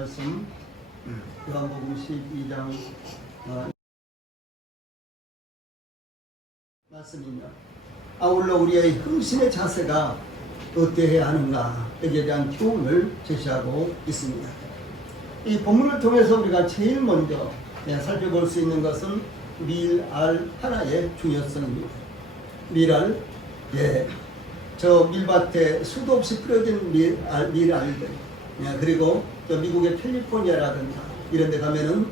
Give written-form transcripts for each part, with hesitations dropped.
말씀 요한복음 12장 말씀이며 아울러 우리의 흥신의 자세가 어떠해야 하는가 여기에 대한 교훈을 제시하고 있습니다. 이 본문을 통해서 우리가 제일 먼저 살펴볼 수 있는 것은 밀알 하나의 중요성입니다. 밀알, 저 밀밭에 수도 없이 뿌려진 밀알들, 그리고 저 미국의 캘리포니아라든가 이런 데 가면은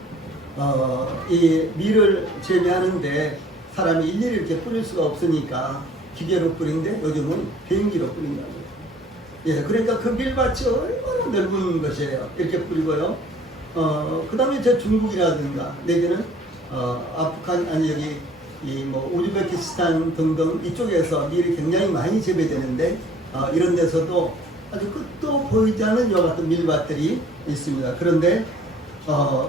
이 밀을 재배하는데 사람이 일일이 이렇게 뿌릴 수가 없으니까 기계로 뿌린데 요즘은 비행기로 뿌린다고. 그러니까 그 밀밭이 얼마나 넓은 것이에요. 이렇게 뿌리고요. 그 다음에 저 중국이라든가 내지는 여기 우즈베키스탄 등등 이쪽에서 밀이 굉장히 많이 재배되는데 이런 데서도 아주 끝도 보이지 않는 이와 같은 밀밭들이 있습니다. 그런데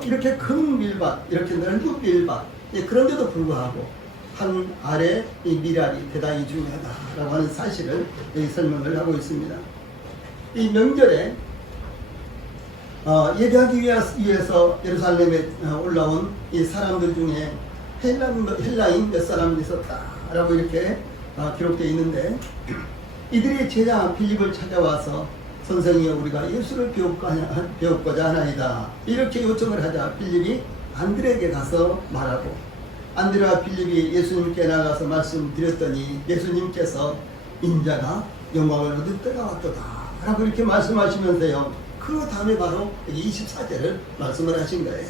이렇게 큰 밀밭, 이렇게 넓은 밀밭, 그런데도 불구하고 한 알의 이 밀알이 대단히 중요하다라고 하는 사실을 여기 설명을 하고 있습니다. 이 명절에 예배하기 위해서 예루살렘에 올라온 이 사람들 중에 헬라인 몇 사람이 있었다라고 이렇게 기록되어 있는데, 이들이 제자 빌립을 찾아와서 선생이여 우리가 예수를 배우고자 하나이다 이렇게 요청을 하자 빌립이 안드레에게 가서 말하고, 안드레와 빌립이 예수님께 나가서 말씀드렸더니 예수님께서 인자가 영광을 얻을 때가 왔도다 라고 이렇게 말씀하시면서요, 그 다음에 바로 24절을 말씀을 하신 거예요.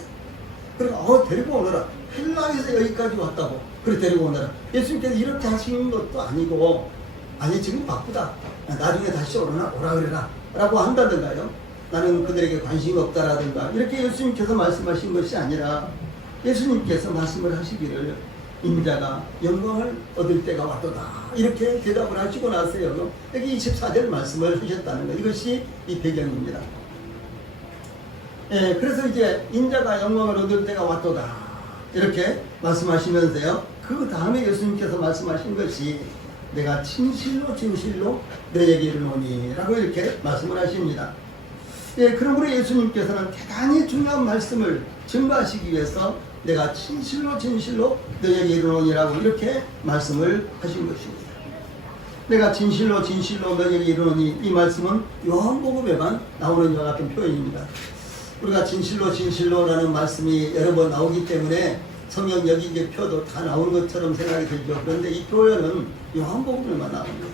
그리고 데리고 오너라, 헬라에서 여기까지 왔다고 그래 데리고 오너라. 예수님께서 이렇게 하시는 것도 아니고, 아니 지금 바쁘다, 나중에 다시 오라 그래라 라고 한다든가요, 나는 그들에게 관심이 없다라든가 이렇게 예수님께서 말씀하신 것이 아니라 예수님께서 말씀을 하시기를 인자가 영광을 얻을 때가 왔도다 이렇게 대답을 하시고 나서요, 여기 24절 말씀을 하셨다는 것, 이것이 이 배경입니다. 그래서 이제 인자가 영광을 얻을 때가 왔도다 이렇게 말씀하시면서요, 그 다음에 예수님께서 말씀하신 것이 내가 진실로 너에게 이르노니 라고 이렇게 말씀을 하십니다. 그러므로 예수님께서는 대단히 중요한 말씀을 증거하시기 위해서 내가 진실로 너에게 이르노니라고 이렇게 말씀을 하신 것입니다. 내가 진실로 너에게 이르노니, 이 말씀은 요한복음에만 나오는 이와 같은 표현입니다. 우리가 진실로라는 말씀이 여러 번 나오기 때문에 성경 여기 표도 다 나오는 것처럼 생각이 들죠. 그런데 이 표현은 요한복음에만 나옵니다.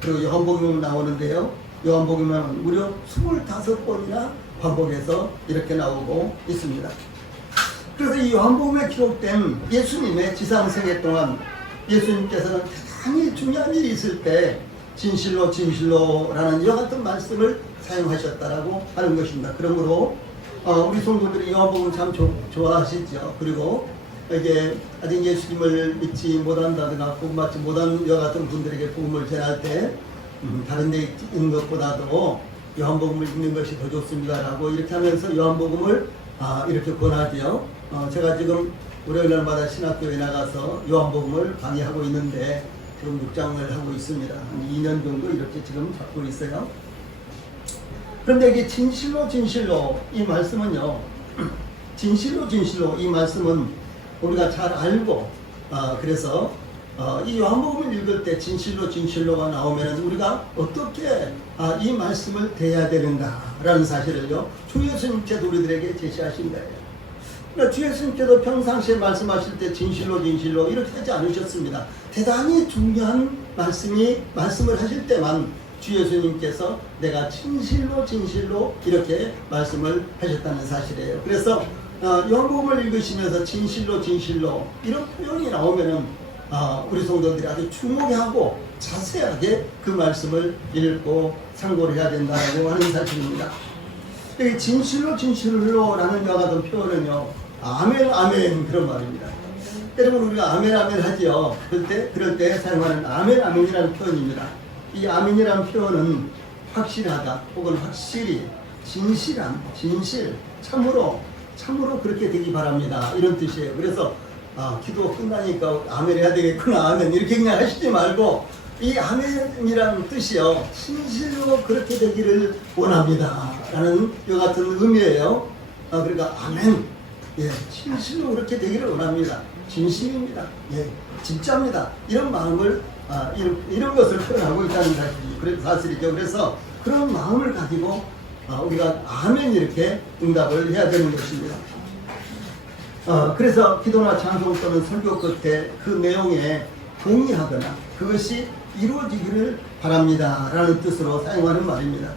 그리고 요한복음에만 나오는데요, 요한복음에만 무려 25번이나 반복해서 이렇게 나오고 있습니다. 그래서 이 요한복음에 기록된 예수님의 지상생애 동안 예수님께서는 대단히 중요한 일이 있을 때 진실로라는 이와 같은 말씀을 사용하셨다라고 하는 것입니다. 그러므로 우리 성도들이 요한복음 참 좋아하시죠. 그리고 이게 아직 예수님을 믿지 못한다든가 복음 받지 못한 이와 같은 분들에게 복음을 전할 때 다른 데 있는 것보다도 요한복음을 읽는 것이 더 좋습니다라고 이렇게 하면서 요한복음을 이렇게 권하지요. 제가 지금 월요일날마다 신학교에 나가서 요한복음을 강의하고 있는데 지금 6장을 하고 있습니다. 한 2년 정도 이렇게 지금 잡고 있어요. 그런데 이게 진실로 이 말씀은요, 진실로 이 말씀은 우리가 잘 알고, 그래서 이 요한복음을 읽을 때 진실로가 나오면 우리가 어떻게 이 말씀을 대해야 되는가라는 사실을요, 주 예수님께서 우리들에게 제시하신 거예요. 그러니까 주 예수님께서 평상시에 말씀하실 때 진실로 이렇게 하지 않으셨습니다. 대단히 중요한 말씀을 하실 때만 주 예수님께서 내가 진실로 이렇게 말씀을 하셨다는 사실이에요. 그래서 요한복음을 읽으시면서 진실로 이런 표현이 나오면은 우리 성도들이 아주 주목하고 자세하게 그 말씀을 읽고 참고를 해야 된다고 하는 사실입니다. 이 진실로라는 이와 같은 표현은요, 아멘 그런 말입니다. 여러분, 우리가 아멘 하지요. 그럴 때 사용하는 아멘이라는 표현입니다. 이 아멘이라는 표현은 확실하다 혹은 확실히 진실 참으로 그렇게 되기 바랍니다 이런 뜻이에요. 그래서 기도 끝나니까 아멘 해야 되겠구나, 아멘 이렇게 그냥 하시지 말고 이 아멘이라는 뜻이요, 진실로 그렇게 되기를 원합니다 라는 이와 같은 의미예요. 그러니까 아멘. 예, 진실로 그렇게 되기를 원합니다. 진심입니다. 예, 진짜입니다. 이런 마음을 이런 것을 표현하고 있다는 사실이죠. 그래서 그런 마음을 가지고 우리가 아멘 이렇게 응답을 해야 되는 것입니다. 그래서 기도나 찬송 또는 설교 끝에 그 내용에 동의하거나 그것이 이루어지기를 바랍니다 라는 뜻으로 사용하는 말입니다.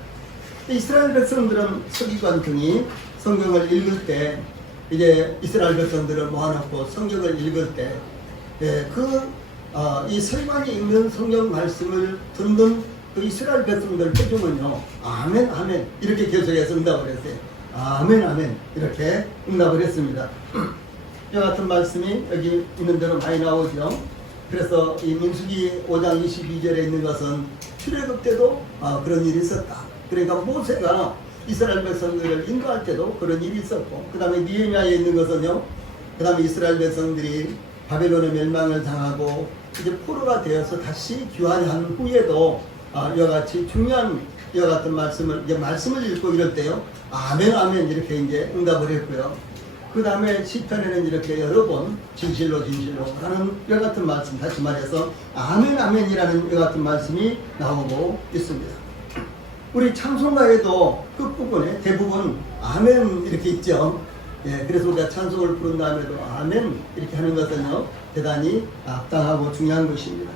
이스라엘 백성들은 서기관 등이 성경을 읽을 때 이제 이스라엘 백성들을 모아놓고 성경을 읽을 때 이 서기관이 읽는 성경 말씀을 듣는 그 이스라엘 백성들 표정은요 아멘 아멘 이렇게 계속해서 응답을 했어요. 아멘 아멘 이렇게 응답을 했습니다. 이와 같은 말씀이 여기 있는 대로 많이 나오죠. 그래서 이 민수기 5장 22절에 있는 것은 출애굽 때도 그런 일이 있었다. 그러니까 모세가 이스라엘 백성들을 인도할 때도 그런 일이 있었고, 그 다음에 니에미아에 있는 것은요, 그 다음에 이스라엘 백성들이 바벨론의 멸망을 당하고 이제 포로가 되어서 다시 귀환한 후에도 이와 같이 중요한 이와 같은 말씀을 읽고 이럴 때요, 아멘 아멘 이렇게 이제 응답을 했고요. 그 다음에 시편에는 이렇게 여러 번 진실로 진실로 하는 이와 같은 말씀, 다시 말해서 아멘 아멘이라는 이와 같은 말씀이 나오고 있습니다. 우리 찬송가에도 끝부분에 대부분 아멘 이렇게 있죠. 예, 그래서 우리가 찬송을 부른 다음에도 아멘 이렇게 하는 것은요 대단히 합당하고 중요한 것입니다.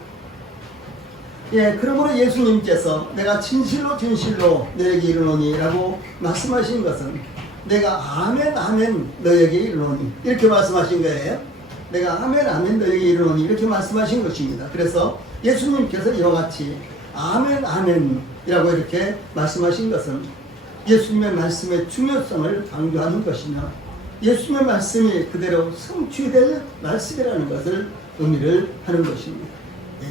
예, 그러므로 예수님께서 내가 진실로 진실로 너에게 이르노니 라고 말씀하신 것은 내가 아멘 아멘 너에게 이르노니 이렇게 말씀하신 거예요. 내가 아멘 아멘 너에게 이르노니 이렇게 말씀하신 것입니다. 그래서 예수님께서 이와 같이 아멘 아멘 이라고 이렇게 말씀하신 것은 예수님의 말씀의 중요성을 강조하는 것이며 예수님의 말씀이 그대로 성취될 말씀이라는 것을 의미를 하는 것입니다. 예.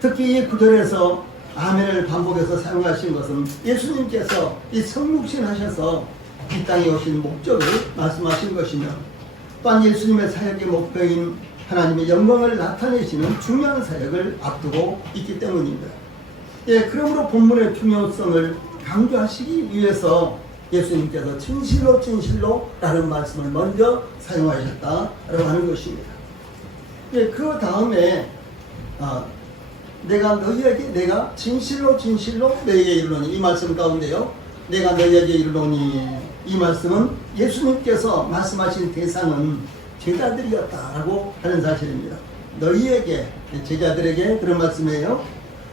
특히 이 구절에서 아멘을 반복해서 사용하신 것은 예수님께서 이 성육신 하셔서 이 땅에 오신 목적을 말씀하신 것이며 또한 예수님의 사역의 목표인 하나님의 영광을 나타내시는 중요한 사역을 앞두고 있기 때문입니다. 예, 그러므로 본문의 중요성을 강조하시기 위해서 예수님께서 진실로 진실로 라는 말씀을 먼저 사용하셨다라고 하는 것입니다. 예, 그 다음에 내가 진실로 진실로 너에게 이르노니 이 말씀 가운데요 내가 너에게 이르노니 이 말씀은 예수님께서 말씀하신 대상은 제자들이었다라고 하는 사실입니다. 너희에게 제자들에게 그런 말씀이에요.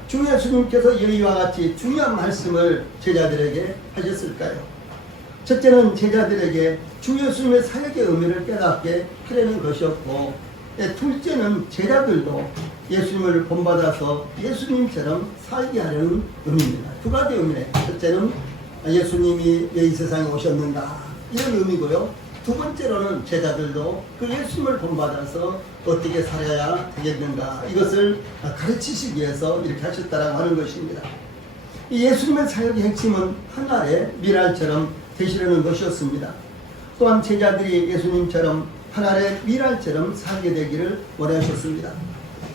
주 예수님께서 이와 같이 중요한 말씀을 제자들에게 하셨을까요? 첫째는 제자들에게 주 예수님의 사역의 의미를 깨닫게 하려는 것이었고, 둘째는 제자들도 예수님을 본받아서 예수님처럼 살게 하려는 의미입니다. 두 가지 의미네. 첫째는 예수님이 왜 이 세상에 오셨는가 이런 의미고요. 두 번째로는 제자들도 그 예수님을 본받아서 어떻게 살아야 되겠는가 이것을 가르치시기 위해서 이렇게 하셨다라고 하는 것입니다. 이 예수님의 사역의 핵심은 하나의 미랄처럼 되시려는 것이었습니다. 또한 제자들이 예수님처럼 하나의 미랄처럼 살게 되기를 원하셨습니다.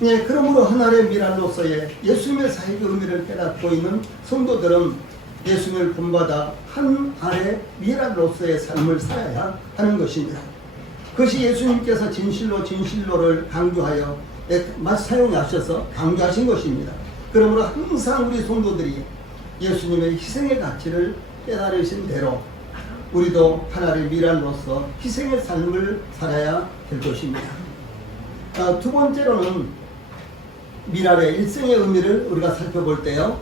예, 그러므로 하나의 미랄로서의 예수님의 사역의 의미를 깨닫고 있는 성도들은 예수님을 본받아 한 알의 미랄로서의 삶을 살아야 하는 것입니다. 그것이 예수님께서 진실로 진실로를 강조하여 사용하셔서 강조하신 것입니다. 그러므로 항상 우리 성도들이 예수님의 희생의 가치를 깨달으신 대로 우리도 하나의 미랄로서 희생의 삶을 살아야 될 것입니다. 두 번째로는 미랄의 일생의 의미를 우리가 살펴볼 때요.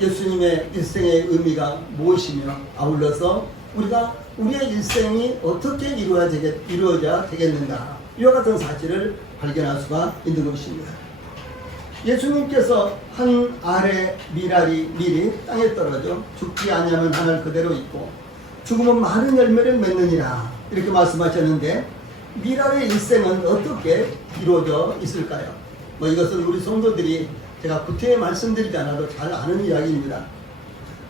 예수님의 일생의 의미가 무엇이며 아울러서 우리가 우리의 일생이 어떻게 이루어져야 되겠는가 이와 같은 사실을 발견할 수가 있는 것입니다. 예수님께서 한 알의 밀이 땅에 떨어져 죽지 아니하면 하늘 그대로 있고 죽으면 많은 열매를 맺느니라 이렇게 말씀하셨는데 밀알의 일생은 어떻게 이루어져 있을까요? 이것은 우리 성도들이 제가 구체에 말씀드리지 않아도 잘 아는 이야기입니다.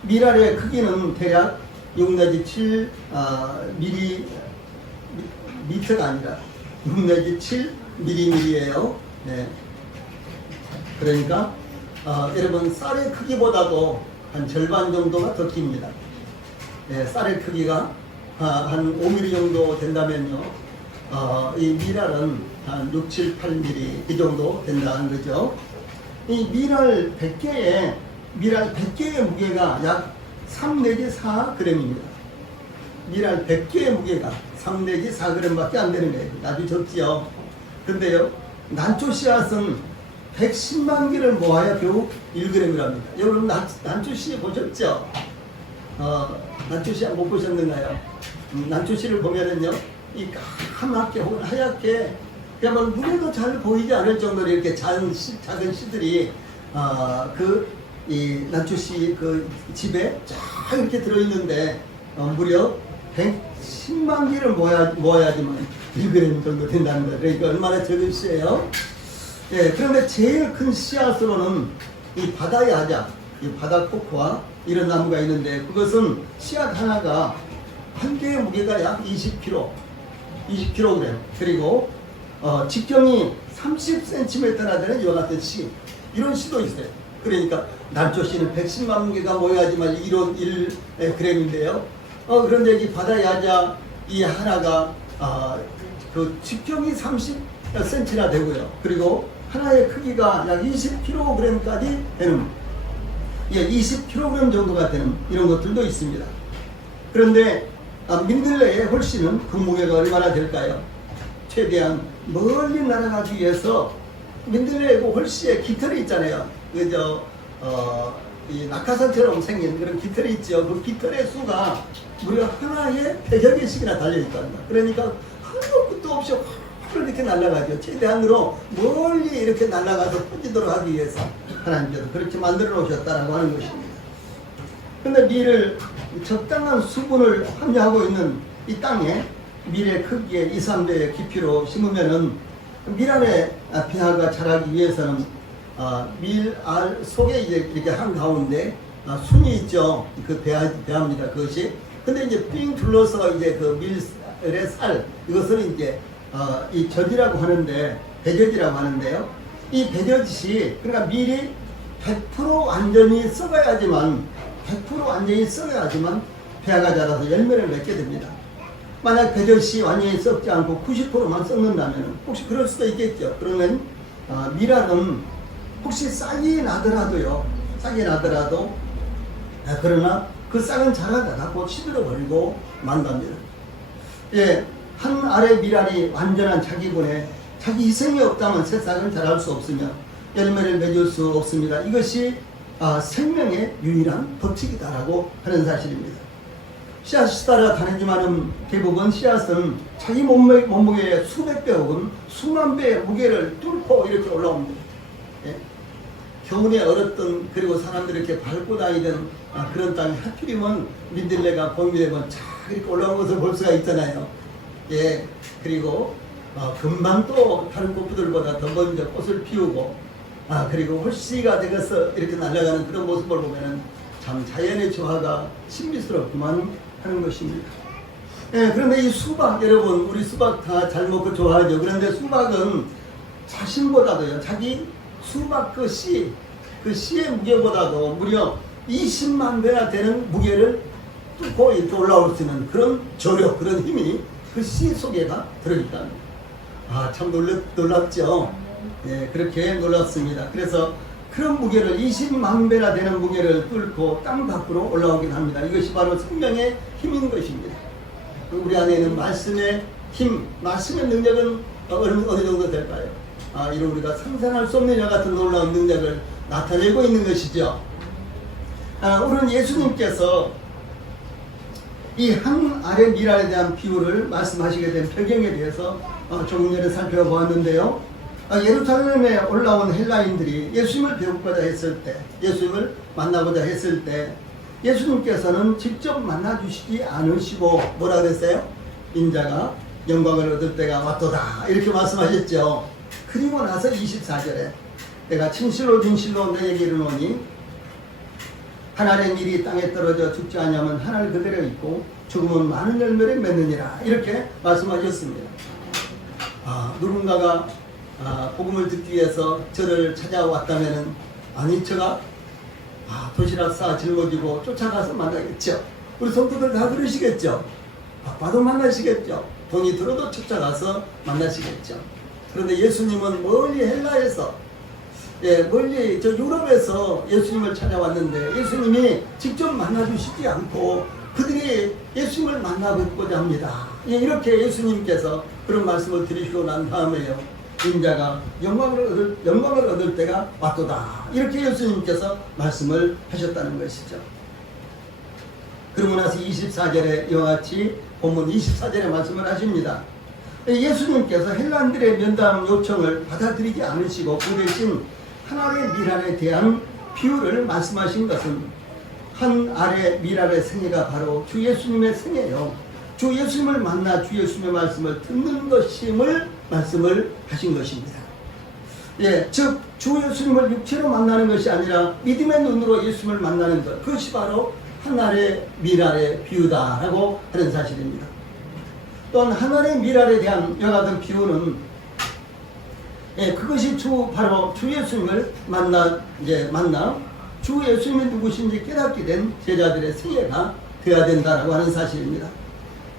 밀알의 크기는 대략 6 내지 7 미터가 아니라 6 내지 7 밀리미터예요. 네. 그러니까 여러분 쌀의 크기보다도 한 절반 정도가 더 깁니다. 예, 쌀의 크기가 한 5mm 정도 된다면요, 이 미랄은 한 6, 7, 8mm 이 정도 된다는 거죠. 이 미랄 100개의 무게가 약 3 내지 4g입니다. 미랄 100개의 무게가 3 내지 4g밖에 안 되는 거예요. 아주 적지요. 근데요, 난초 씨앗은 110만 개를 모아야 겨우 1g이랍니다. 여러분 난초 씨 보셨죠? 난초 씨앗 못 보셨는가요? 난초 씨를 보면은요, 이 까맣게 혹은 하얗게 그야말로 눈에도 잘 보이지 않을 정도로 이렇게 작은 씨들이 이 난초 씨 그 집에 쫙 이렇게 들어있는데 무려 110만 개를 모아야지만 1g 정도 된다는 거예요. 그러니까 얼마나 적은 씨예요? 예, 그런데 제일 큰 씨앗으로는 이 바다야자, 이 바다코코아 이런 나무가 있는데, 그것은 씨앗 하나가 한 개의 무게가 약 20kg, 그리고 직경이 30cm나 되는 이와 같은 씨, 이런 씨도 있어요. 그러니까 난초 씨는 110만 개가 모여야지만 1g인데요. 그런데 이 바다야자 이 하나가 그 직경이 30cm나 되고요. 그리고 하나의 크기가 약 20kg까지 되는, 20kg 정도가 되는 이런 것들도 있습니다. 그런데 민들레의 홀씨는 그 무게가 얼마나 될까요? 최대한 멀리 날아가기 위해서 민들레의 홀씨의 깃털이 있잖아요. 이 낙하산처럼 생긴 그런 깃털이 있죠. 그 깃털의 수가 무려 하나에 100여 개씩이나 달려있답니다. 그러니까 한도 끝도 없이 이렇게 날아가죠. 최대한으로 멀리 이렇게 날아가서 퍼지도록 하기 위해서 하나님께서 그렇게 만들어 놓으셨다라고 하는 것입니다. 근데 밀을 적당한 수분을 함유하고 있는 이 땅에 밀의 크기의 2, 3배의 깊이로 심으면은 밀 안에 비화가 자라기 위해서는 밀알 속에 이제 이렇게 한가운데 순이 있죠. 그 배합니다. 그것이. 근데 이제 삥 둘러서 이제 그 밀의 살, 이것은 이제 이 젖이라고 하는데, 배젖이라고 하는데요. 이 배젖이, 그러니까 밀이 100% 완전히 썩어야지만 배아가 자라서 열매를 맺게 됩니다. 만약 배젖이 완전히 썩지 않고 90%만 썩는다면 혹시 그럴 수도 있겠죠. 그러면 밀알은 혹시 싹이 나더라도 그러나 그 싹은 자라다가 곧 시들어버리고 만답니다. 예, 한 알의 밀알이 완전한 자기분에 자기 희생이 없다면 새 싹은 자랄 수 없으며 열매를 맺을 수 없습니다. 이것이 생명의 유일한 법칙이다라고 하는 사실입니다. 씨앗이 따라 다르지만은 대부분 씨앗은 자기 몸무게의 수백 배 혹은 수만 배의 무게를 뚫고 이렇게 올라옵니다. 예? 겨울에 얼었던, 그리고 사람들이 이렇게 밟고 다니던 그런 땅에 하필이면 민들레가 봄이 되면 쫙 이렇게 올라온 것을 볼 수가 있잖아요. 예, 그리고 금방 또 다른 꽃들보다 더 먼저 꽃을 피우고 그리고 홀씨가 되어서 이렇게 날아가는 그런 모습을 보면은 참 자연의 조화가 신비스럽구만 하는 것입니다. 예, 그런데 이 수박, 여러분, 우리 수박 다 잘 먹고 좋아하죠. 그런데 수박은 자신보다도요, 자기 수박 그 씨의 무게보다도 무려 20만 배나 되는 무게를 뚫고 이렇게 올라올 수 있는 그런 저력, 그런 힘이 그 씨 속에가 들어있답니다. 참 놀랍죠. 예, 그렇게 놀랍습니다. 그래서 그런 무게를 20만 배나 되는 무게를 뚫고 땅 밖으로 올라오긴 합니다. 이것이 바로 생명의 힘인 것입니다. 우리 안에 있는 말씀의 힘, 말씀의 능력은 어느 정도 될까요? 이런 우리가 상상할 수 없는 이와 같은 놀라운 능력을 나타내고 있는 것이죠. 오늘 예수님께서 이 한 알의 밀알에 대한 비유를 말씀하시게 된 배경에 대해서 조금 전에 살펴보았는데요. 예루살렘에 올라온 헬라인들이 예수님을 배우고자 했을 때, 예수님을 만나고자 했을 때 예수님께서는 직접 만나주시지 않으시고 뭐라 그랬어요? 인자가 영광을 얻을 때가 왔도다 이렇게 말씀하셨죠. 그리고 나서 24절에 내가 진실로 진실로 너에게 이르노니 한 알의 밀이 땅에 떨어져 죽지 않으면 한 알 그대로 있고 죽으면 많은 열매를 맺느니라 이렇게 말씀하셨습니다. 누군가가 복음을 듣기 위해서 저를 찾아왔다면은, 아니 제가 도시락 싸 짊어지고 쫓아가서 만나겠죠. 우리 성도들 다 그러시겠죠. 바빠도 만나시겠죠. 돈이 들어도 쫓아가서 만나시겠죠. 그런데 예수님은 멀리 헬라에서, 멀리 저 유럽에서 예수님을 찾아왔는데 예수님이 직접 만나주시지 않고 그들이 예수님을 만나보고자 합니다. 이렇게 예수님께서 그런 말씀을 드리시고 난 다음에요, 인자가 영광을 얻을 때가 왔도다. 이렇게 예수님께서 말씀을 하셨다는 것이죠. 그러고 나서 24절에 이와 같이 본문 24절에 말씀을 하십니다. 예수님께서 헬라인들의 면담 요청을 받아들이지 않으시고 그 대신 하나님의 미랄에 대한 비유를 말씀하신 것은 한 알의 미랄의 생애가 바로 주 예수님의 생애요, 주 예수님을 만나 주 예수님의 말씀을 듣는 것임을 말씀을 하신 것입니다. 즉 주 예수님을 육체로 만나는 것이 아니라 믿음의 눈으로 예수님을 만나는 것, 그것이 바로 한 알의 미랄의 비유다라고 하는 사실입니다. 또한 한 알의 미랄에 대한 이와 같은 비유는 그것이 바로 주 예수님을 만나 주 예수님이 누구신지 깨닫게 된 제자들의 생애가 되어야 된다라고 하는 사실입니다.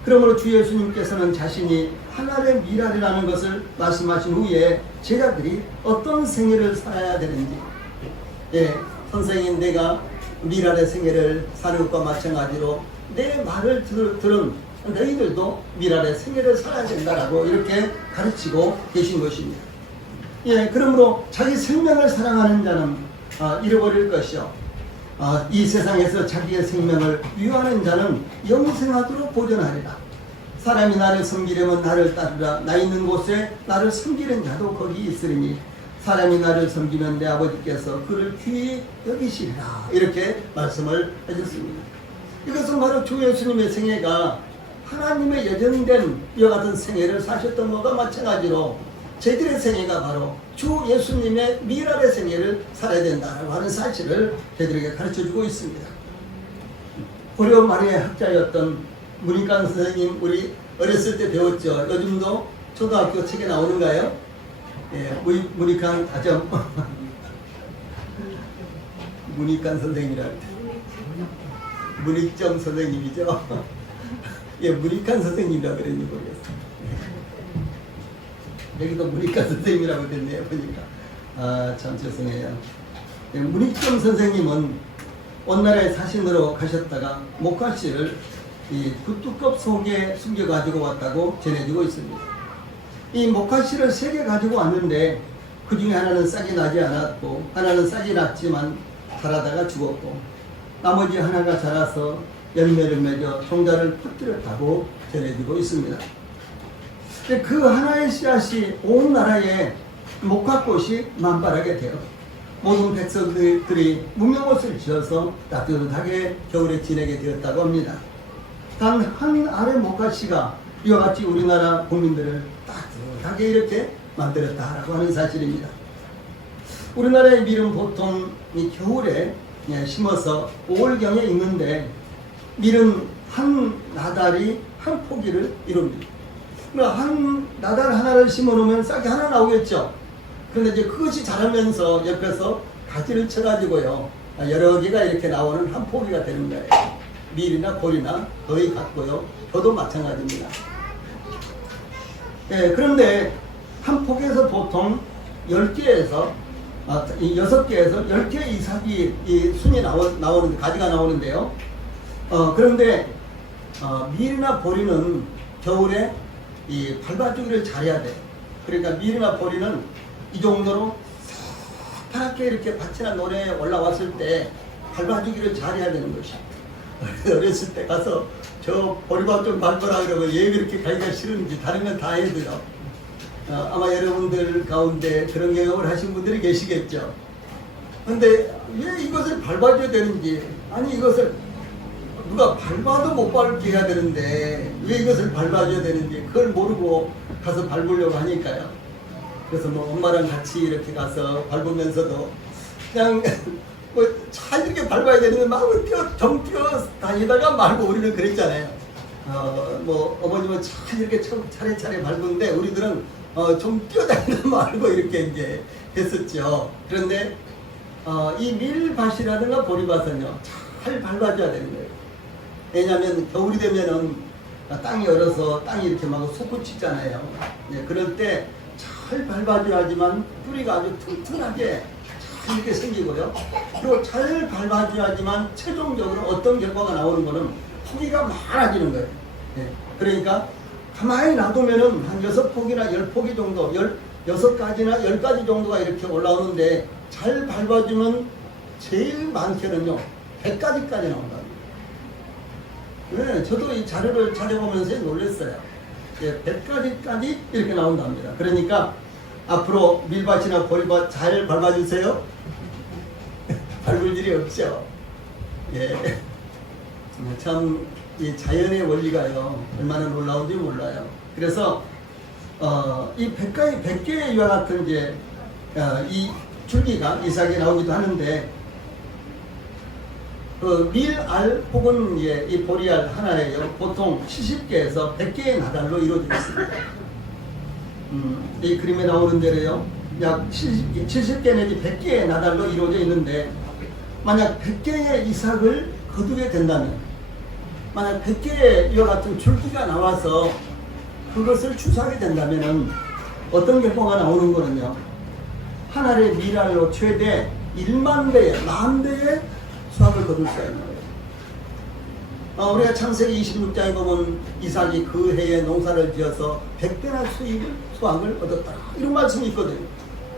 그러므로 주 예수님께서는 자신이 하나의 미랄이라는 것을 말씀하신 후에 제자들이 어떤 생애를 살아야 되는지, 선생님 내가 미랄의 생애를 사는 것과 마찬가지로 내 말을 들은 너희들도 미랄의 생애를 살아야 된다라고 이렇게 가르치고 계신 것입니다. 그러므로 자기 생명을 사랑하는 자는 잃어버릴 것이요, 이 세상에서 자기의 생명을 위하는 자는 영생하도록 보존하리라. 사람이 나를 섬기려면 나를 따르라. 나 있는 곳에 나를 섬기는 자도 거기 있으리니 사람이 나를 섬기면 내 아버지께서 그를 귀히 여기시리라. 이렇게 말씀을 해줬습니다. 이것은 바로 주 예수님의 생애가 하나님의 예정된 이와 같은 생애를 사셨던 것과 마찬가지로 저희들의 생애가 바로 주 예수님의 미랄의 생애를 살아야 된다고 하는 사실을 저희들에게 가르쳐주고 있습니다. 고려 말의 학자였던 문익관 선생님, 우리 어렸을 때 배웠죠. 요즘도 초등학교 책에 나오는가요? 문익관 아점 문익관 선생님이라고 문익점 선생님이죠. 문익관 선생님이라고 그랬는지 모르겠어요. 여기도 문익관 선생님이라고 됐네요, 보니까. 참 죄송해요. 문익점 선생님은 온나라에 사신으로 가셨다가 목화씨를 이 굿두껍 속에 숨겨가지고 왔다고 전해지고 있습니다. 이 목화씨를 3개 가지고 왔는데 그 중에 하나는 싹이 나지 않았고 하나는 싹이 났지만 자라다가 죽었고 나머지 하나가 자라서 열매를 맺어 종자를 퍼뜨렸다고 전해지고 있습니다. 그 하나의 씨앗이 온 나라에 목화꽃이 만발하게 되어 모든 백성들이 무명옷을 지어서 따뜻하게 겨울에 지내게 되었다고 합니다. 단 한 알의 목화씨가 이와 같이 우리나라 국민들을 따뜻하게 이렇게 만들었다라고 하는 사실입니다. 우리나라의 밀은 보통 이 겨울에 심어서 5월경에 익는데 밀은 한 나달이 한 포기를 이룹니다. 한 나달 하나를 심어 놓으면 싹이 하나 나오겠죠. 그런데 이제 그것이 자라면서 옆에서 가지를 쳐가지고요, 여러 개가 이렇게 나오는 한 포기가 되는 거예요. 밀이나 골이나 거의 같고요. 저도 마찬가지입니다. 그런데 한 포기에서 보통 10개에서 6개에서 10개 이상이 이 순이 나오는 가지가 나오는데요. 그런데 밀이나 보리는 겨울에 이 밟아주기를 잘해야 돼요. 그러니까 밀이나 보리는 이 정도로 새파랗게 이렇게 밭이나 논에 올라왔을 때 밟아주기를 잘해야 되는 것이에요. 어렸을 때 가서 저 보리밭 좀 밟아라 그러면 왜 이렇게 가기가 싫은지 다른 건 다 해도요. 아마 여러분들 가운데 그런 경험을 하신 분들이 계시겠죠. 근데 왜 이것을 밟아줘야 되는지, 아니 이것을 누가 밟아도 못 밟게 해야 되는데 왜 이것을 밟아줘야 되는지 그걸 모르고 가서 밟으려고 하니까요. 그래서 뭐 엄마랑 같이 이렇게 가서 밟으면서도 그냥 차 이렇게 밟아야 되는데 막 정 뛰어 다니다가 말고 우리는 그랬잖아요. 뭐 어머님은 차 이렇게 차례차례 밟는데 우리들은 좀 뛰어다니다 말고 이렇게 이제 했었죠. 그런데 이 밀밭이라든가 보리밭은요, 잘 밟아줘야 되는 거예요. 왜냐하면 겨울이 되면은 땅이 얼어서 땅이 이렇게 막 솟구치잖아요. 네, 그럴 때 잘 밟아줘야지만 뿌리가 아주 튼튼하게 잘 이렇게 생기고요. 그리고 잘 밟아줘야지만 최종적으로 어떤 결과가 나오는 거는 포기가 많아지는 거예요. 네, 그러니까 가만히 놔두면은 한 6포기나 10포기 정도, 6가지나 10가지 정도가 이렇게 올라오는데 잘 밟아주면 제일 많게는요 100가지까지 나온다. 네, 저도 이 자료를 찾아보면서 놀랐어요. 예, 100가지까지 이렇게 나온답니다. 그러니까 앞으로 밀밭이나 보리밭 잘 밟아주세요. 밟을 일이 없죠. 예, 참 이 자연의 원리가요 얼마나 놀라운지 몰라요. 그래서 이 100개의 이와 같은 이제 이 줄기가 이삭에 나오기도 하는데 그 밀알 혹은 이 보리알 하나에요 보통 70개에서 100개의 나달로 이루어져 있습니다. 이 그림에 나오는 대로요 약 70개 내지 100개의 나달로 이루어져 있는데 만약 100개의 이삭을 거두게 된다면 만약 100개의 이와 같은 줄기가 나와서 그것을 추수하게 된다면 어떤 결과가 나오는 거는요 한 알의 밀알로 최대 1만 배의 10,000배의 수확을 거둘 수가 있는 거예요. 우리가 창세기 26장에 보면 이삭이 그 해에 농사를 지어서 100배나 수확을 얻었다 이런 말씀이 있거든요.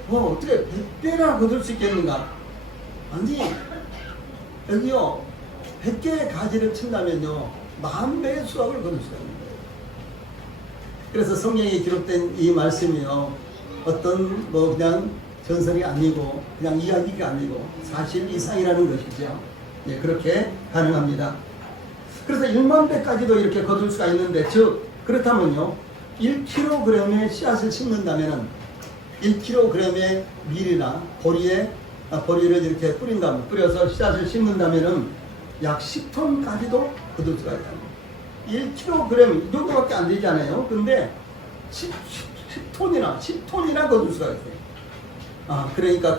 어떻게 100배나 거둘 수 있겠는가? 아니 여기요 100개의 가지를 친다면요 10,000배의 수확을 거둘 수가 있는 거예요. 그래서 성경에 기록된 이 말씀이요 어떤 그냥 전설이 아니고 그냥 이야기가 아니고 사실 이상이라는 것이죠. 예, 그렇게 가능합니다. 그래서 10,000배까지도 이렇게 거둘 수가 있는데 즉 그렇다면요 1kg의 씨앗을 심는다면 1kg의 밀이나 보리를 이렇게 뿌려서 씨앗을 심는다면 약 10톤까지도 거둘 수가 있다. 1kg 이 정도밖에 안 되지 않아요. 근데 10톤이나 거둘 수가 있어요. 그러니까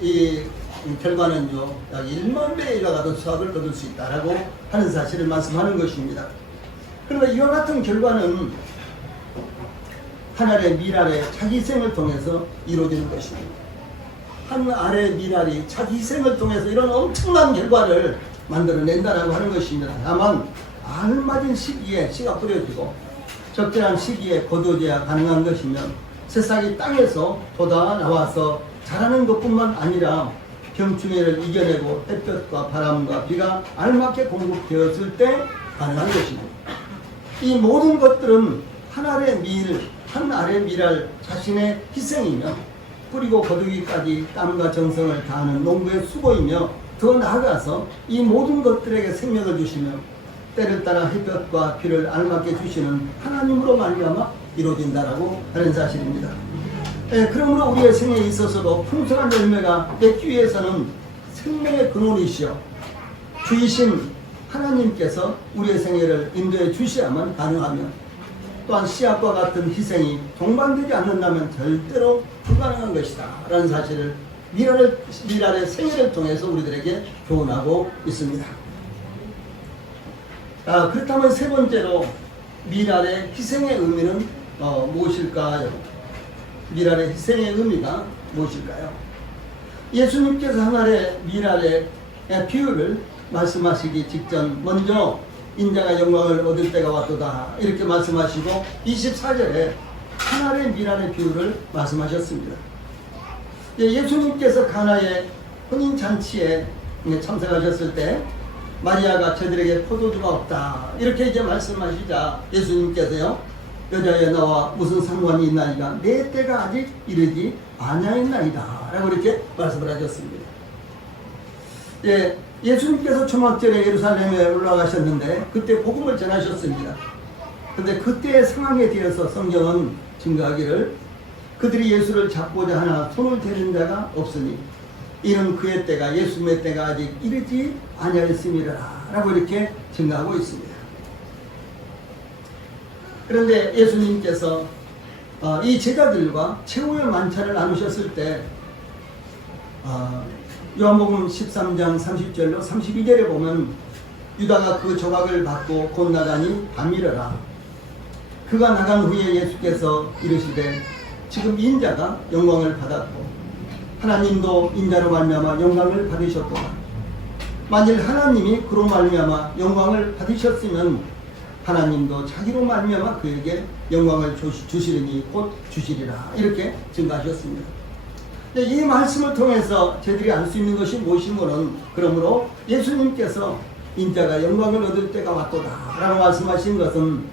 이 결과는요, 약 10,000배에 이르는 수확을 거둘 수 있다라고 하는 사실을 말씀하는 것입니다. 그런데 이와 같은 결과는 한 알의 밀알의 자기 희생을 통해서 이루어지는 것입니다. 한 알의 밀알이 자기 희생을 통해서 이런 엄청난 결과를 만들어낸다라고 하는 것입니다. 다만 알맞은 시기에 씨가 뿌려지고 적절한 시기에 거두어져야 가능한 것이면 새싹이 땅에서 돋아 나와서 자라는 것뿐만 아니라 병충해를 이겨내고 햇볕과 바람과 비가 알맞게 공급되었을 때 가능한 것입니다. 이 모든 것들은 한 알의 밀알 자신의 희생이며 뿌리고 거두기까지 땀과 정성을 다하는 농부의 수고이며 더 나아가서 이 모든 것들에게 생명을 주시며 때를 따라 햇볕과 비를 알맞게 주시는 하나님으로 말미암아 이루어진다라고 하는 사실입니다. 그러므로 우리의 생에 있어서도 풍성한 열매가 맺기 위해서는 생명의 근원이시여 주이신 하나님께서 우리의 생애를 인도해 주셔야만 가능하며 또한 씨앗과 같은 희생이 동반되지 않는다면 절대로 불가능한 것이다 라는 사실을 밀알의 생애를 통해서 우리들에게 교훈하고 있습니다. 그렇다면 세 번째로 밀알의 희생의 의미는 무엇일까요? 밀알의 희생의 의미가 무엇일까요? 예수님께서 한 알의 밀알의 비유를 말씀하시기 직전 먼저 인자가 영광을 얻을 때가 왔도다 이렇게 말씀하시고 24절에 한 알의 밀알의 비유를 말씀하셨습니다. 예수님께서 가나의 혼인잔치에 참석하셨을 때 마리아가 저들에게 포도주가 없다 이렇게 이제 말씀하시자 예수님께서요 여자여 나와 무슨 상관이 있나이다 내 때가 아직 이르지 아니하였나이다 라고 이렇게 말씀을 하셨습니다. 예수님께서 초막절에 예루살렘에 올라가셨는데 그때 복음을 전하셨습니다. 그런데 그때의 상황에 대해서 성경은 증거하기를 그들이 예수를 잡고자 하나 손을 대는 자가 없으니 이는 그의 때가 예수님의 때가 아직 이르지 아니하였음이라 라고 이렇게 증거하고 있습니다. 그런데 예수님께서 이 제자들과 최후의 만찬을 나누셨을 때 요한복음 13장 30절로 32절에 보면 유다가 그 조각을 받고 곧 나가니 밤이러라. 그가 나간 후에 예수께서 이르시되 지금 인자가 영광을 받았고 하나님도 인자로 말미암아 영광을 받으셨도다. 만일 하나님이 그로 말미암아 영광을 받으셨으면 하나님도 자기로 말미암아 그에게 영광을 주시리니 곧 주시리라. 이렇게 증가하셨습니다. 이 말씀을 통해서 저희들이 알 수 있는 것이 무엇이면은, 그러므로 예수님께서 인자가 영광을 얻을 때가 왔도다 라고 말씀하신 것은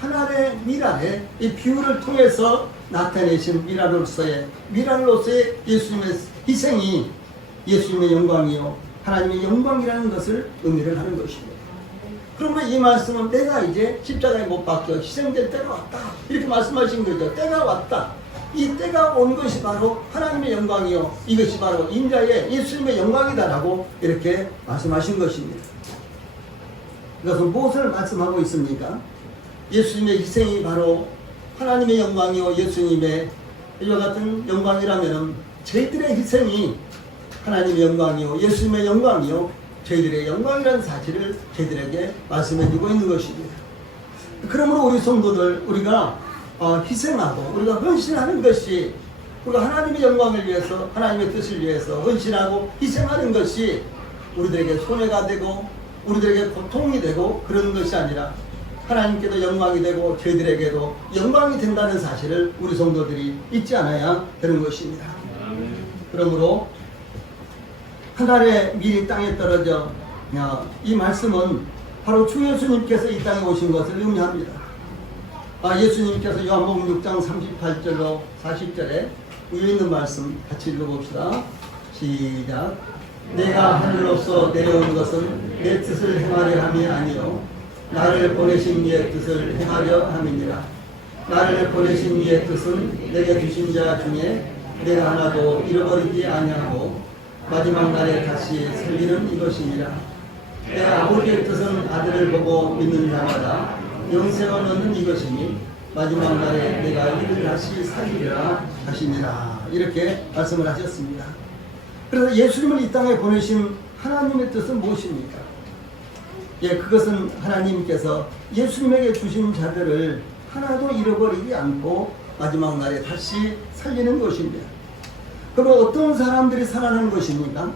하나님의 미랄의 이 비유를 통해서 나타내신 미랄로서의 예수님의 희생이 예수님의 영광이요 하나님의 영광이라는 것을 의미를 하는 것입니다. 그러므로 이 말씀은 내가 이제 십자가에 못 박혀 희생될 때가 왔다 이렇게 말씀하신 거죠. 때가 왔다. 이 때가 온 것이 바로 하나님의 영광이요 이것이 바로 인자의 예수님의 영광이다라고 이렇게 말씀하신 것입니다. 이것은 무엇을 말씀하고 있습니까? 예수님의 희생이 바로 하나님의 영광이요 예수님의 이와 같은 영광이라면 저희들의 희생이 하나님의 영광이요 예수님의 영광이요 저희들의 영광이라는 사실을 저희들에게 말씀해주고 있는 것입니다. 그러므로 우리 성도들, 우리가 희생하고 우리가 헌신하는 것이, 우리가 하나님의 영광을 위해서 하나님의 뜻을 위해서 헌신하고 희생하는 것이 우리들에게 손해가 되고 우리들에게 고통이 되고 그런 것이 아니라 하나님께도 영광이 되고 저희들에게도 영광이 된다는 사실을 우리 성도들이 잊지 않아야 되는 것입니다. 그러므로 하늘의 밀이 땅에 떨어져, 이 말씀은 바로 주 예수님께서 이 땅에 오신 것을 의미합니다. 예수님께서 요한복음 6장 38절로 40절에 위에 있는 말씀 같이 읽어봅시다. 시작. 내가 하늘로서 내려온 것은 내 뜻을 행하려 함이 아니요 나를 보내신 이의 뜻을 행하려 함이니라. 나를 보내신 이의 뜻은 내게 주신 자 중에 내가 하나도 잃어버리지 아니하고 마지막 날에 다시 살리는 이것이니라. 내 아버지의 뜻은 아들을 보고 믿는 자마다 영생을 얻는 이것이니 마지막 날에 내가 이를 다시 살리리라 하시니라. 이렇게 말씀을 하셨습니다. 그래서 예수님을 이 땅에 보내신 하나님의 뜻은 무엇입니까? 그것은 하나님께서 예수님에게 주신 자들을 하나도 잃어버리지 않고 마지막 날에 다시 살리는 것입니다. 그럼 어떤 사람들이 살아나는 것입니까?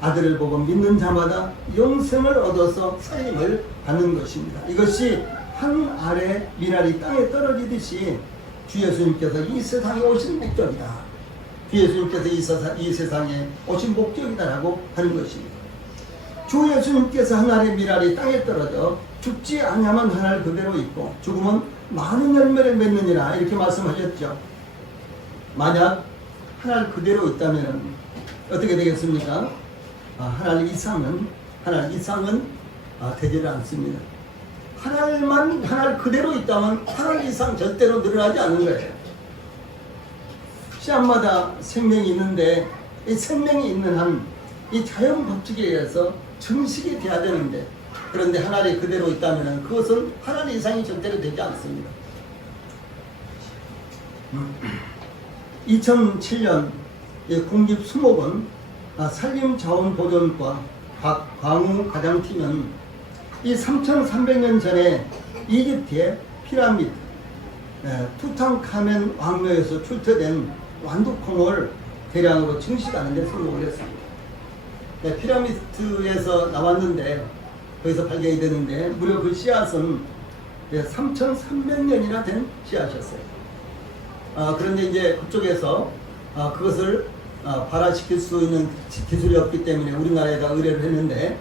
아들을 보고 믿는 자마다 영생을 얻어서 살림을 받는 것입니다. 이것이 한 알의 미랄이 땅에 떨어지듯이 주 예수님께서 이 세상에 오신 목적이다. 주 예수님께서 이 세상에 오신 목적이다라고 하는 것입니다. 주 예수님께서 한 알의 미랄이 땅에 떨어져 죽지 않으면 한 알 그대로 있고 죽으면 많은 열매를 맺느니라 이렇게 말씀하셨죠. 만약 한 알 그대로 있다면 어떻게 되겠습니까? 한 알 이상은 되지를 않습니다. 한 알 그대로 있다면 한 알 이상 절대로 늘어나지 않는 거예요. 씨앗마다 생명이 있는데 이 생명이 있는 한 이 자연 법칙에 의해서 증식이 돼야 되는데, 그런데 한 알이 그대로 있다면 그것은 한 알 이상이 절대로 되지 않습니다. 2007년 국립수목원 산림자원보존과 광우 가장팀은 이 3300년 전에 이집트의 피라미드 투탕카멘 왕묘에서 출토된 완두콩을 대량으로 증식하는 데 성공을 했습니다. 피라미드에서 나왔는데 거기서 발견이 되는데 무려 그 씨앗은 3300년이나 된 씨앗이었어요. 그런데 이제 그쪽에서 그것을 발화시킬 수 있는 기술이 없기 때문에 우리나라에다 의뢰를 했는데,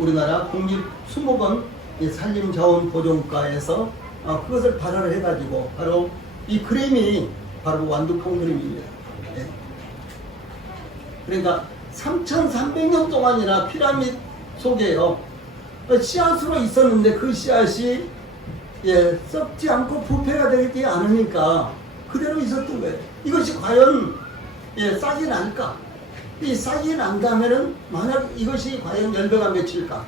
우리나라 국립수목원 산림자원보존과에서 그것을 발화를 해가지고 바로 이 그림이 바로 완두콩 그림입니다. 그러니까 3300년 동안이나 피라미드 속에요 씨앗으로 있었는데 그 씨앗이 썩지 않고 부패가 되지 않으니까 그대로 있었던 거예요. 이것이 과연 싹이 날까? 이 싹이 난다면은 만약 이것이 과연 열매가 맺힐까?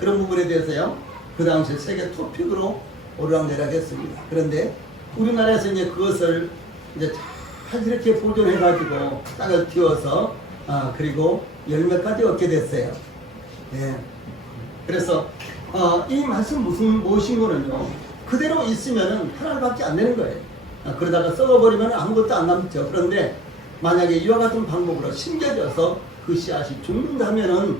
그런 부분에 대해서요 그 당시에 세계 토픽으로 오르락내락했습니다. 그런데 우리나라에서 이제 그것을 이제 잘 이렇게 보존해가지고 싹을 틔워서 그리고 열매까지 얻게 됐어요. 예. 그래서 이 말씀 무엇인 거는요, 그대로 있으면은 하나밖에 안 되는 거예요. 그러다가 썩어버리면 아무것도 안 남죠. 그런데 만약에 이와 같은 방법으로 심겨져서 그 씨앗이 죽는다면은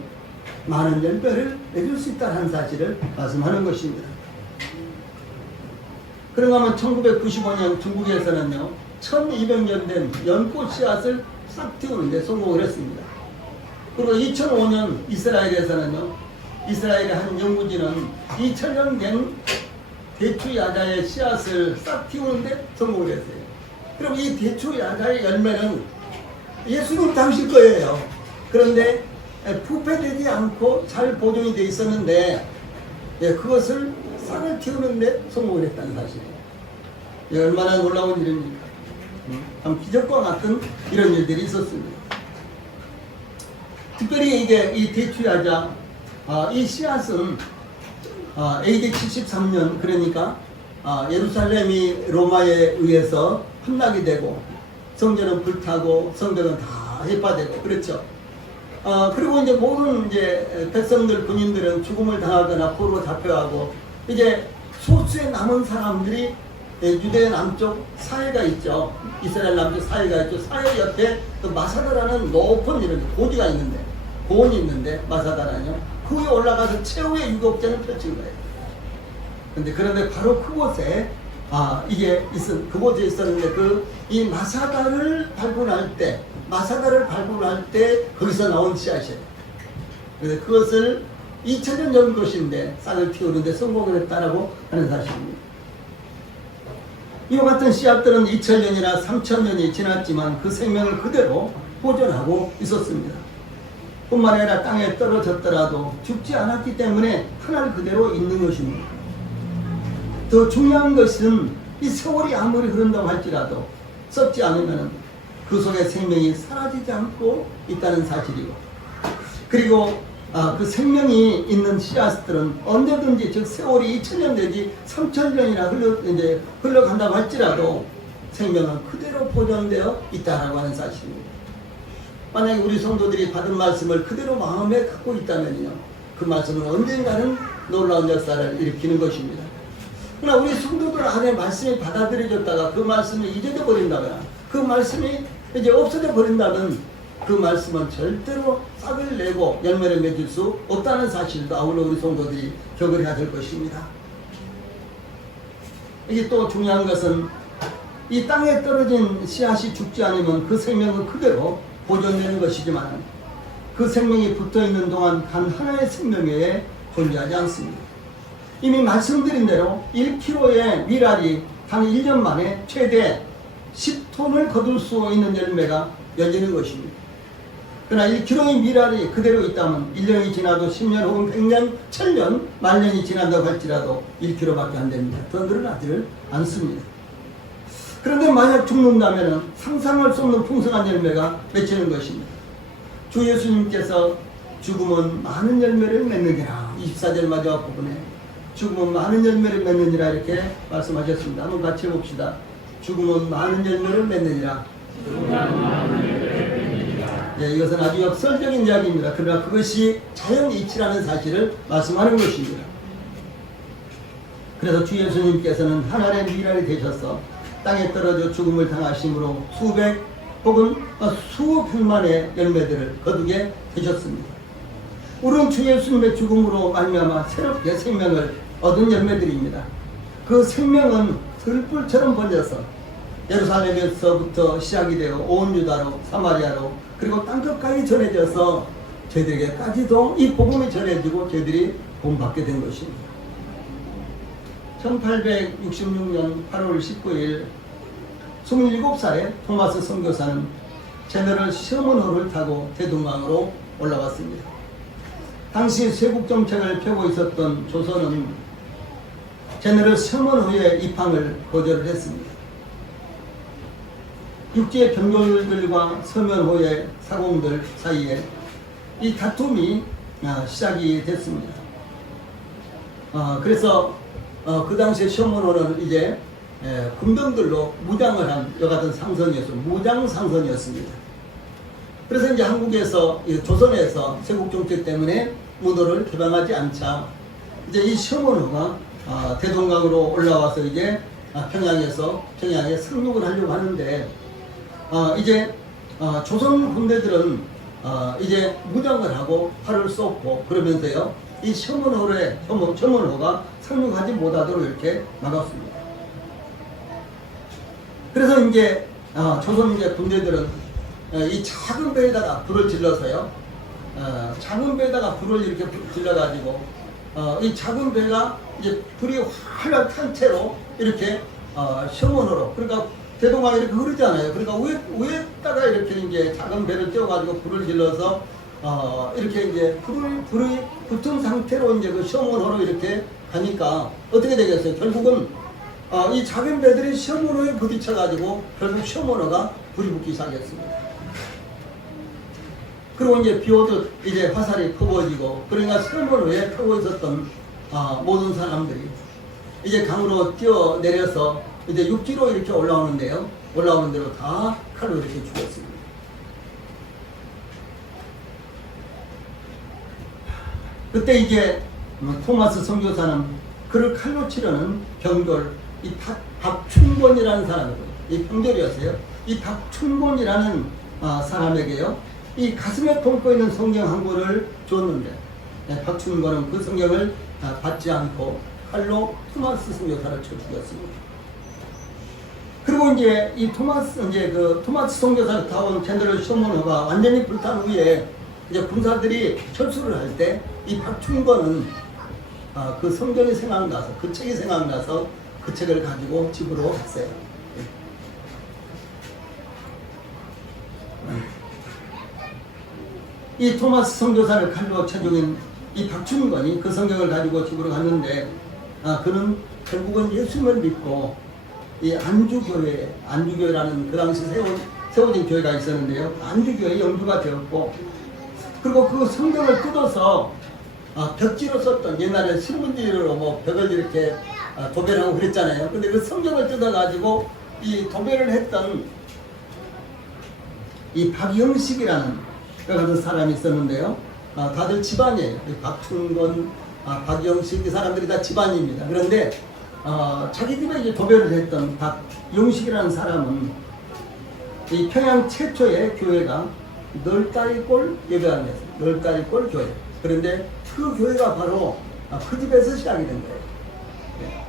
많은 열매를 내줄 수 있다는 사실을 말씀하는 것입니다. 그런가 하면 1995년 중국에서는요, 1200년 된 연꽃 씨앗을 싹 틔우는데 성공을 했습니다. 그리고 2005년 이스라엘에서는요, 이스라엘의 한 연구진은 2000년 된 대추 야자의 씨앗을 싹 틔우는데 성공을 했어요. 그럼 이 대추 야자의 열매는 예수님 당실 거예요. 그런데 부패되지 않고 잘 보존이 되어 있었는데 그것을 싹을 틔우는데 성공을 했다는 사실이에요. 얼마나 놀라운 일입니까? 참 기적과 같은 이런 일들이 있었습니다. 특별히 이게 이 대추야자 이 씨앗은 AD 73년 그러니까 예루살렘이 로마에 의해서 함락이 되고 성전은 불타고 성벽은 다 해파되고 그렇죠. 그리고 이제 모든 이제 백성들 군인들은 죽음을 당하거나 포로로 잡혀가고 이제 소수의 남은 사람들이 유대 남쪽 사해가 있죠. 이스라엘 남쪽 사해가 있죠. 사해 옆에 그 마사다라는 높은 이런 고지가 있는데 고원이 있는데 마사다라뇨. 그 위에 올라가서 최후의 유격전을 펼친 거예요. 그런데 바로 그곳에 그곳에 있었는데 이 마사다를 발굴할 때 거기서 나온 씨앗이에요. 그래서 그것을 2000년 전 것인데 싹을 틔우는데 성공을 했다라고 하는 사실입니다. 이와 같은 씨앗들은 2000년이나 3000년이 지났지만 그 생명을 그대로 보존하고 있었습니다. 뿐만 아니라 땅에 떨어졌더라도 죽지 않았기 때문에 하늘 그대로 있는 것입니다. 더 중요한 것은 이 세월이 아무리 흐른다고 할지라도 썩지 않으면 그 속에 생명이 사라지지 않고 있다는 사실이고, 그리고 그 생명이 있는 씨앗들은 언제든지 즉 세월이 2000년 되지 3000년이나 흘러간다고 할지라도 생명은 그대로 보존되어 있다라고 하는 사실입니다. 만약에 우리 성도들이 받은 말씀을 그대로 마음에 갖고 있다면요, 그 말씀은 언젠가는 놀라운 역사를 일으키는 것입니다. 그러나 우리 성도들 안에 말씀이 받아들여졌다가 그 말씀을 잊어져 버린다거나 그 말씀이 이제 없어져 버린다면 그 말씀은 절대로 싹을 내고 열매를 맺을 수 없다는 사실도 아울러 우리 성도들이 기억을 해야 될 것입니다. 이게 또 중요한 것은 이 땅에 떨어진 씨앗이 죽지 않으면 그 생명은 그대로 보존되는 것이지만 그 생명이 붙어있는 동안 단 하나의 생명 외에 존재하지 않습니다. 이미 말씀드린 대로 1kg의 미랄이 단 1년 만에 최대 10톤을 거둘 수 있는 열매가 열리는 것입니다. 그러나 1kg의 미랄이 그대로 있다면 1년이 지나도 10년 혹은 100년, 1000년, 만년이 지난다고 할지라도 1kg밖에 안 됩니다. 더 늘어나지를 않습니다. 그런데 만약 죽는다면 상상할 수 없는 풍성한 열매가 맺히는 것입니다. 주 예수님께서 죽음은 많은 열매를 맺느니라, 24절 마지막 부분에 죽음은 많은 열매를 맺느니라 이렇게 말씀하셨습니다. 한번 같이 해봅시다. 죽음은 많은 열매를 맺느니라. 이것은 아주 역설적인 이야기입니다. 그러나 그것이 자연이치라는 사실을 말씀하는 것입니다. 그래서 주 예수님께서는 하늘의 미랄이 되셔서 땅에 떨어져 죽음을 당하심으로 수백 혹은 수백만의 열매들을 거두게 되셨습니다. 우리는 주 예수님의 죽음으로 말미암아 새롭게 생명을 얻은 열매들입니다. 그 생명은 들불처럼 번져서 예루살렘에서부터 시작이 되어 온 유다로 사마리아로 그리고 땅끝까지 전해져서 저희들에게까지도 이 복음이 전해지고 저희들이 본받게 된 것입니다. 1866년 8월 19일 27살의 토마스 선교사는 제너럴 셔먼호를 타고 대동강으로 올라왔습니다. 당시 쇄국정책을 펴고 있었던 조선은 제너럴 셔먼호의 입항을 거절을 했습니다. 육지의 병력들과 서면호의 사공들 사이에 이 다툼이 시작이 됐습니다. 그래서 그 당시에 셔먼호는 이제 군병들로 무장을 한 여같은 상선이었습니다. 무장 상선이었습니다. 그래서 이제 한국에서, 조선에서 세국 정책 때문에 문호를 개방하지 않자 이제 이 시어문호가 대동강으로 올라와서 이제 평양에 상륙을 하려고 하는데 이제 조선 군대들은 이제 무장을 하고 활을 쏘고 그러면서요 이 시어문호가 상륙하지 못하도록 이렇게 막았습니다. 그래서 이제 조선 이제 군대들은 이 작은 배에다가 불을 질러서요. 작은 배에다가 불을 이렇게 질러가지고 이 작은 배가 이제 불이 활활 탄 채로 이렇게 시어문호로 그러니까 대동강이 이렇게 흐르잖아요. 그러니까 위에다가 이렇게 이제 작은 배를 띄워가지고 불을 질러서 이렇게 이제 불이 붙은 상태로 이제 그 시어문호로 이렇게 가니까 어떻게 되겠어요? 결국은 이 작은 배들이 시어문호에 부딪혀가지고 결국 시어문호가 불이 붙기 시작했습니다. 그리고 이제 비 오듯 이제 화살이 퍼부어지고 그러니까 시어문호에 타고 있었던 모든 사람들이 이제 강으로 뛰어내려서 이제 육지로 이렇게 올라오는데요. 올라오는 대로 다 칼로 이렇게 죽었습니다. 그때 이제 토마스 선교사는 그를 칼로 치려는 병졸 이 박춘곤이라는 사람이고요. 이 병졸이었어요. 이 박춘곤이라는 사람에게요. 이 가슴에 품고 있는 성경 한 권을 줬는데 박춘곤은 그 성경을 받지 않고 칼로 토마스 선교사를 쳐 죽였습니다. 그리고 이제 이 토마스 선교사를 타온 제너럴 시어문호가 완전히 불탄 후에 이제 군사들이 철수를 할 때 이 박춘권은 그 성경이 생각나서 그 책이 생각나서 그 책을 가지고 집으로 갔어요. 이 토마스 선교사를 칼로 쳐 죽인 이 박춘권이 그 성경을 가지고 집으로 갔는데 그는 결국은 예수님을 믿고 이 안주교회라는 그 당시 세워진 교회가 있었는데요. 안주교회 영주가 되었고 그리고 그 성경을 뜯어서 벽지로 썼던 옛날에 신문지로 뭐 벽을 이렇게 도배를 하고 그랬잖아요. 근데 그 성경을 뜯어가지고 이 도배를 했던 이 박영식이라는 그런 사람이 있었는데요. 다들 집안이에요. 박춘권, 박영식 이 사람들이 다 집안입니다. 그런데 자기 집에 이제 도배를 했던 박영식이라는 사람은 이 평양 최초의 교회가 널다리골 예배당이었어요. 널다리골 교회. 그런데 그 교회가 바로 그 집에서 시작이 된 거예요. 네.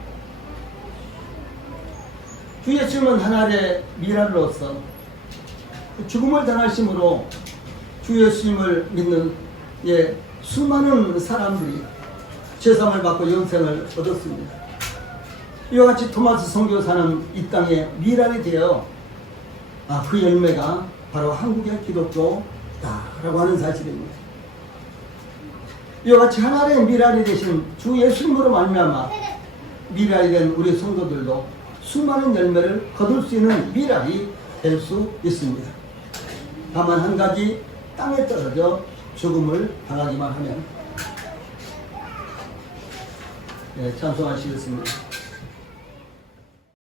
주 예수님은 하나의 미랄로서 죽음을 당하심으로 주 예수님을 믿는 수많은 사람들이 죄사함을 받고 영생을 얻었습니다. 이와 같이 토마스 선교사는 이 땅에 미랄이 되어 그 열매가 바로 한국의 기독교다라고 하는 사실입니다. 이와 같이 하나의 미랄이 되신 주 예수님으로 말미암아 미랄이 된 우리 성도들도 수많은 열매를 거둘 수 있는 미랄이 될 수 있습니다. 다만 한 가지 땅에 떨어져 죽음을 당하기만 하면 찬송하시겠습니다.